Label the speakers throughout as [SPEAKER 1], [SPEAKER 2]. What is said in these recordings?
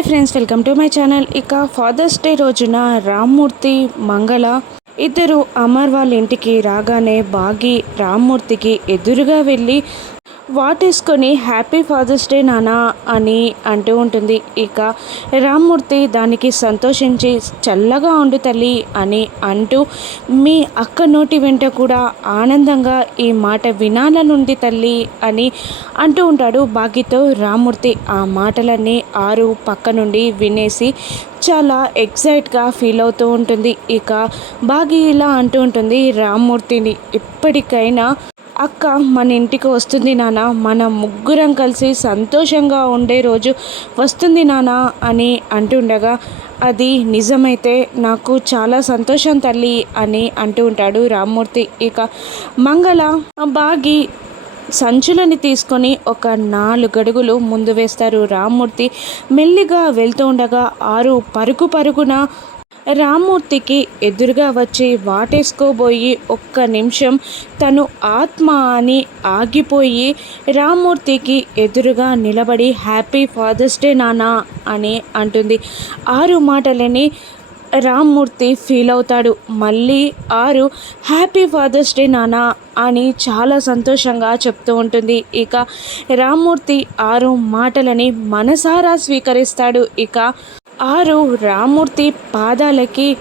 [SPEAKER 1] Hi friends welcome to my channel. ఇక father's day రోజున రామ్మూర్తి మంగళ ఇద్దరు అమర్ వాళ్ళ ఇంటికి రాగానే బాగి రామ్మూర్తికి ఎదురుగా వెళ్ళి వాటేసుకొని హ్యాపీ ఫాదర్స్ డే నానా అని అంటూ ఉంటుంది. ఇక రామ్మూర్తి దానికి సంతోషించి చల్లగా ఉండు తల్లి అని అంటూ మీ అక్క నోటి వెంట కూడా ఆనందంగా ఈ మాట వినాలనుంది తల్లి అని అంటూ ఉంటాడు బాగితో రామ్మూర్తి. ఆ మాటలన్నీ ఆరు పక్క నుండి వినేసి చాలా ఎక్సైట్గా ఫీల్ అవుతూ ఉంటుంది. ఇక బాగి ఇలా అంటూ ఉంటుంది రామ్మూర్తిని. ఇప్పటికైనా అక్క మన ఇంటికి వస్తుంది నాన్న. మన ముగ్గురం కలిసి సంతోషంగా ఉండే రోజు వస్తుంది నాన్న అని అంటుండగా అది నిజమైతే నాకు చాలా సంతోషం తల్లి అని అంటూ ఉంటాడు రామ్మూర్తి. ఇక మంగళ బాగి సంచులని తీసుకొని ఒక నాలుగు గడుగులు ముందు వేస్తారు రామ్మూర్తి. మెల్లిగా వెళ్తూ ఉండగా ఆరు పరుగు పరుగున రామ్మూర్తికి ఎదురుగా వచ్చి వాటేసుకోబోయి ఒక్క నిమిషం తను ఆత్మ అని ఆగిపోయి రామ్మూర్తికి ఎదురుగా నిలబడి హ్యాపీ ఫాదర్స్ డే నానా అని అంటుంది. ఆరు మాటలని రామ్మూర్తి ఫీల్ అవుతాడు. మళ్ళీ ఆరు హ్యాపీ ఫాదర్స్ డే నానా అని చాలా సంతోషంగా చెప్తూ ఉంటుంది. ఇక రామ్మూర్తి ఆరు మాటలని మనసారా స్వీకరిస్తాడు. ఇక ఆరు రామూర్తి పాదాలకి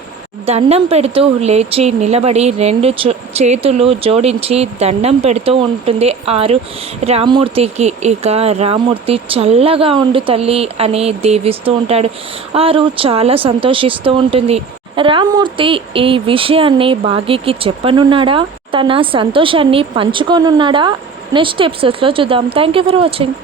[SPEAKER 1] దండం పెడుతూ లేచి నిలబడి రెండు చేతులు జోడించి దండం పెడుతూ ఉంటుంది ఆరు రామూర్తికి. ఇక రామూర్తి చల్లగా ఉండు తల్లి అని దీవిస్తూ ఉంటాడు. ఆరు చాలా సంతోషిస్తూ ఉంటుంది. రామూర్తి ఈ విషయాన్ని బాగీకి చెప్పనున్నాడా? తన సంతోషాన్ని పంచుకోనున్నాడా? నెక్స్ట్ ఎపిసోడ్స్లో చూద్దాం. Thank you for watching.